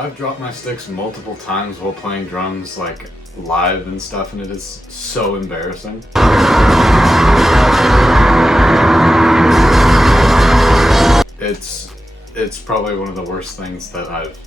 I've dropped my sticks multiple times while playing drums, like live and stuff, and it is so embarrassing. It's probably one of the worst things that I've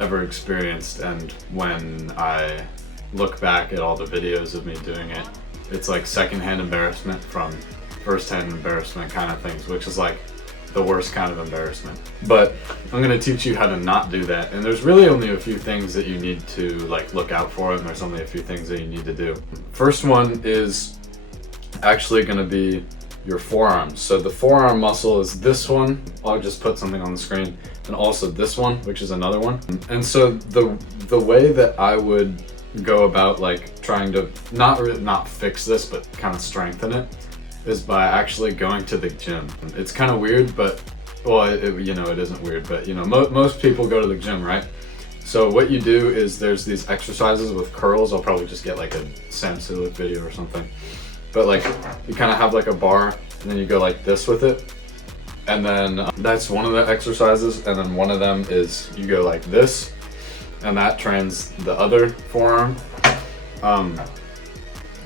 ever experienced, and when I look back at all the videos of me doing it, it's like secondhand embarrassment from firsthand embarrassment kind of things, which is like the worst kind of embarrassment. But I'm going to teach you how to not do that, and there's really only a few things that you need to like look out for, and there's only a few things that you need to do. First one is actually going to be your forearms. So the forearm muscle is this one. I'll just put something on the screen, and also this one, which is another one. And so the way that I would go about like trying to not fix this but kind of strengthen it is by actually going to the gym. It's kind of weird, but well, you know, it isn't weird, but you know, most people go to the gym, right? So what you do is there's these exercises with curls. I'll probably just get like a Sam Silik video or something. But like you kind of have like a bar, and then you go like this with it, and then that's one of the exercises. And then one of them is you go like this, and that trains the other forearm.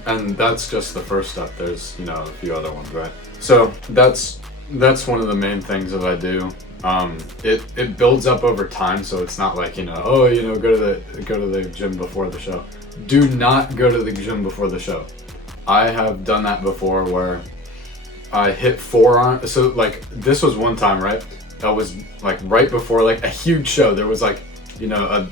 And that's just the first step. There's, you know, a few other ones, right? So that's one of the main things that I do. It builds up over time, so it's not like, you know, oh, you know, go to the gym before the show. Do not go to the gym before the show. I have done that before where I hit forearm. So like this was one time, right? That was like right before like a huge show. There was like, you know, a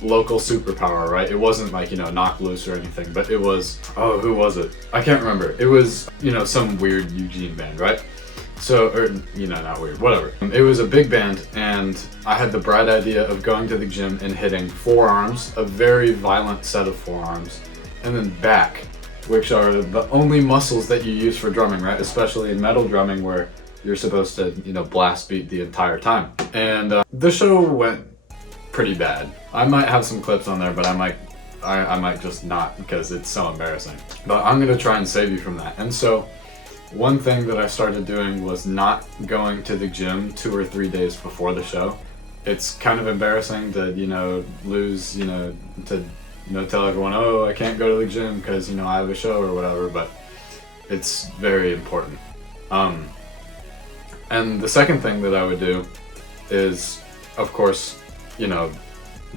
local superpower, right? It wasn't like, you know, Knock Loose or anything, but it was, oh, who was it? I can't remember. It was, you know, some weird Eugene band, right? So, or, you know, not weird, whatever. It was a big band, and I had the bright idea of going to the gym and hitting forearms, a very violent set of forearms, and then back, which are the only muscles that you use for drumming, right? Especially in metal drumming where you're supposed to, you know, blast beat the entire time. And the show went pretty bad. I might have some clips on there, but I might just not, because it's so embarrassing. But I'm gonna try and save you from that. And so one thing that I started doing was not going to the gym 2 or 3 days before the show. It's kind of embarrassing to, you know, lose, you know, to, you know, tell everyone, oh, I can't go to the gym because, you know, I have a show or whatever, but it's very important. And the second thing that I would do is, of course, you know,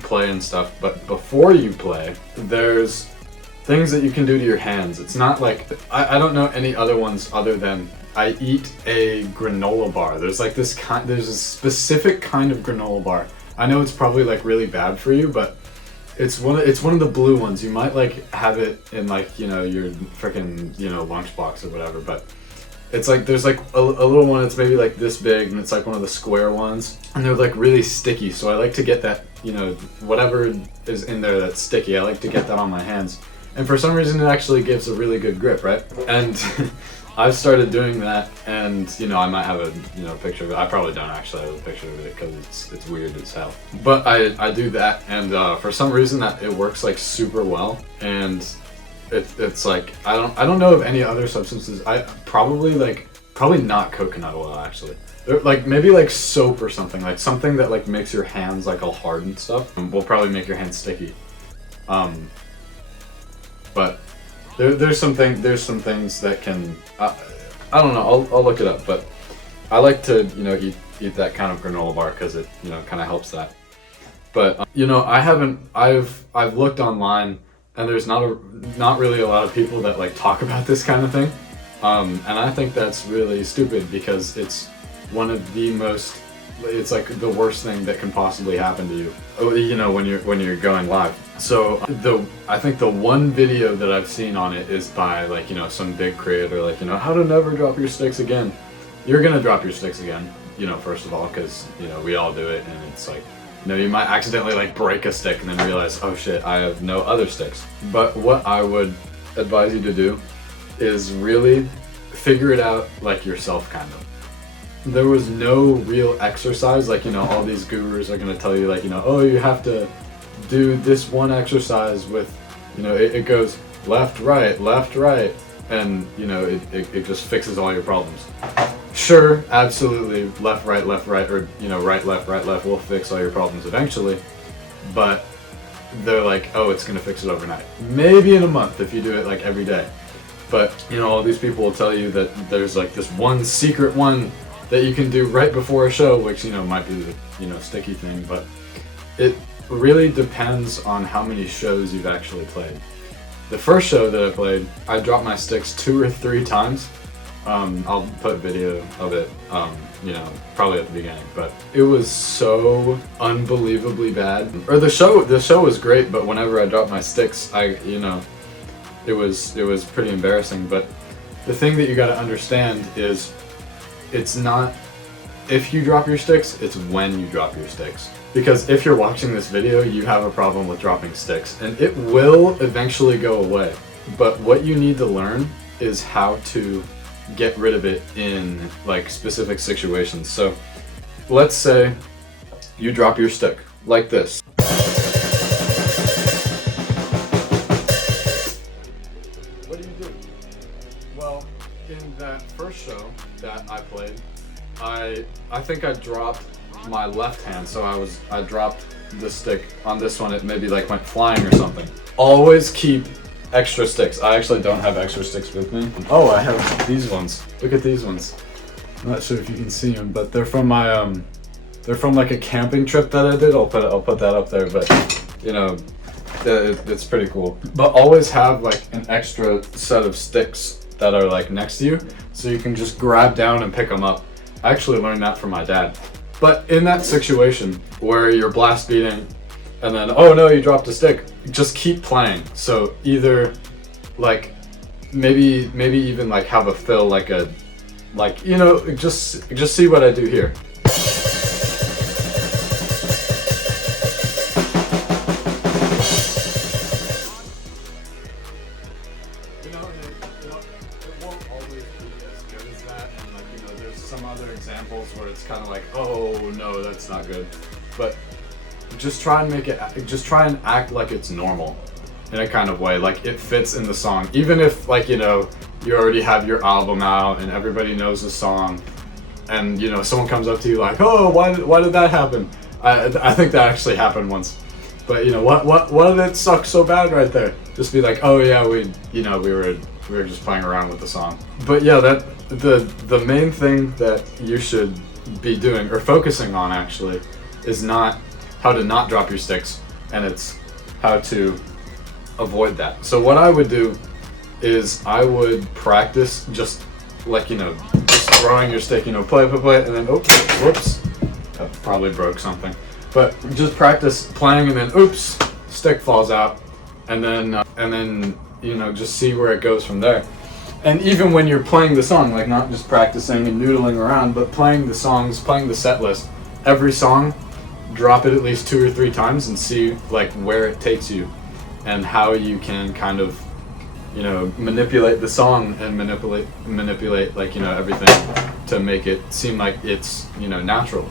play and stuff, but before you play, there's things that you can do to your hands. It's not like, I don't know any other ones other than I eat a granola bar. There's like this kind, there's a specific kind of granola bar. I know it's probably like really bad for you, but it's one of the blue ones. You might like have it in like, you know, your freaking, you know, lunchbox or whatever, but it's like, there's like a little one that's maybe like this big, and it's like one of the square ones, and they're like really sticky. So I like to get that, you know, whatever is in there that's sticky, I like to get that on my hands. And for some reason it actually gives a really good grip, right? And I've started doing that, and you know, I might have a, you know, picture of it. I probably don't actually have a picture of it because it's weird as hell. But I do that, and for some reason that it works like super well. And it's like, I don't know of any other substances. Probably not coconut oil actually. Like maybe like soap or something, like something that like makes your hands like all hard and stuff will probably make your hands sticky. But there's some things that can, I don't know, I'll look it up, but I like to, you know, eat that kind of granola bar because it, you know, kind of helps that. But you know, I've looked online, and there's not really a lot of people that like talk about this kind of thing, and I think that's really stupid because it's one of the most, it's like the worst thing that can possibly happen to you, you know, when you're going live. So I think the one video that I've seen on it is by like, you know, some big creator, like, you know, how to never drop your sticks again. You're gonna drop your sticks again, you know, first of all, because, you know, we all do it, and it's like, you know, you might accidentally like break a stick and then realize, oh shit, I have no other sticks. But what I would advise you to do is really figure it out like yourself, kind of. There was no real exercise, like, you know, all these gurus are gonna tell you like, you know, oh, you have to do this one exercise with, you know, it goes left, right, and, you know, it just fixes all your problems. Sure, absolutely, left, right, or, you know, right, left will fix all your problems eventually. but they're like, oh, it's gonna fix it overnight. Maybe in a month if you do it like every day. But all these people will tell you that there's like this one secret one that you can do right before a show, which might be the sticky thing, but it really depends on how many shows you've actually played. The first show that I played, I dropped my sticks 2 or 3 times. I'll put video of it, probably at the beginning, but it was so unbelievably bad. Or the show was great, but whenever I dropped my sticks, it was pretty embarrassing. But the thing that you got to understand is, it's not if you drop your sticks, it's when you drop your sticks. Because if you're watching this video, you have a problem with dropping sticks, and it will eventually go away. But what you need to learn is how to get rid of it in like specific situations. So let's say you drop your stick like this. What do you do? Well, in that first show that I played, I think I dropped my left hand, so I dropped the stick on this one. It maybe like went flying or something. Always keep extra sticks. I actually don't have extra sticks with me. Oh, I have these ones. Look at these ones. I'm not sure if you can see them, but they're from my they're from like a camping trip that I did. I'll put that up there, but it's pretty cool. But always have like an extra set of sticks that are like next to you, so you can just grab down and pick them up. I actually learned that from my dad. But in that situation where you're blast beating and then, oh no, you dropped a stick, just keep playing. So either like maybe even like have a fill, just see what I do here. It won't always be as good as that, and there's some other examples where it's kind of like, oh no, that's not good. But just try and act like it's normal in a kind of way, like it fits in the song. Even if you already have your album out and everybody knows the song, and someone comes up to you like, oh, why did that happen? I think that actually happened once. But what did it suck so bad right there? Just be like, oh yeah, we were just playing around with the song. But yeah, that the main thing that you should be doing or focusing on actually is not how to not drop your sticks, and it's how to avoid that. So what I would do is I would practice just just throwing your stick, play, and then oops, whoops, that probably broke something. But just practice playing, and then oops, stick falls out, and then just see where it goes from there. And even when you're playing the song, like not just practicing and noodling around, but playing the songs, playing the set list, every song, drop it at least 2 or 3 times and see like where it takes you and how you can kind of manipulate the song and manipulate everything to make it seem like it's natural.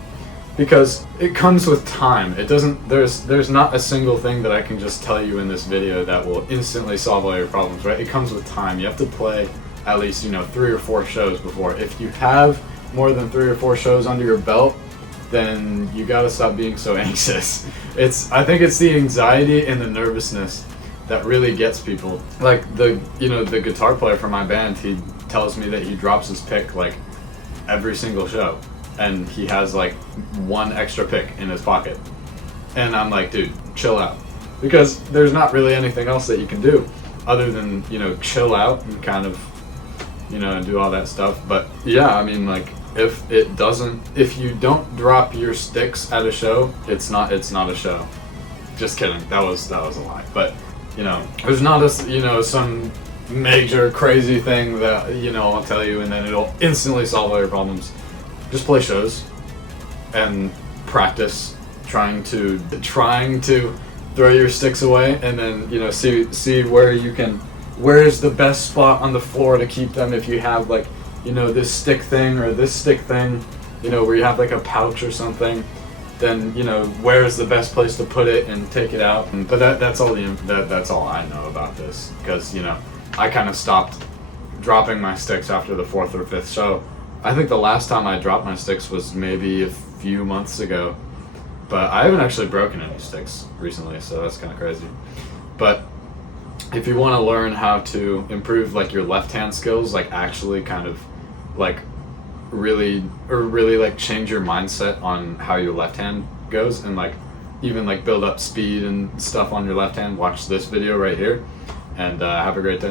Because it comes with time. It doesn't, there's not a single thing that I can just tell you in this video that will instantly solve all your problems, right? It comes with time. You have to play at least 3 or 4 shows before. If you have more than 3 or 4 shows under your belt, then you gotta stop being so anxious. I think it's the anxiety and the nervousness that really gets people. Like the guitar player for my band, he tells me that he drops his pick like every single show, and he has like 1 extra pick in his pocket. And I'm like, dude, chill out. Because there's not really anything else that you can do other than, chill out and kind of, do all that stuff. But yeah, I mean, like, if you don't drop your sticks at a show, it's not a show. Just kidding. That was a lie. But, there's not a, some major crazy thing that, I'll tell you and then it'll instantly solve all your problems. Just play shows and practice trying to throw your sticks away, and then see where's the best spot on the floor to keep them. If you have like this stick thing or this stick thing, where you have like a pouch or something, then where's the best place to put it and take it out. But that's all I know about this, because I kind of stopped dropping my sticks after the 4th or 5th show. I think the last time I dropped my sticks was maybe a few months ago, But I haven't actually broken any sticks recently, so that's kind of crazy. But if you want to learn how to improve like your left hand skills, like actually kind of like really like change your mindset on how your left hand goes, and like even like build up speed and stuff on your left hand, watch this video right here, and have a great day.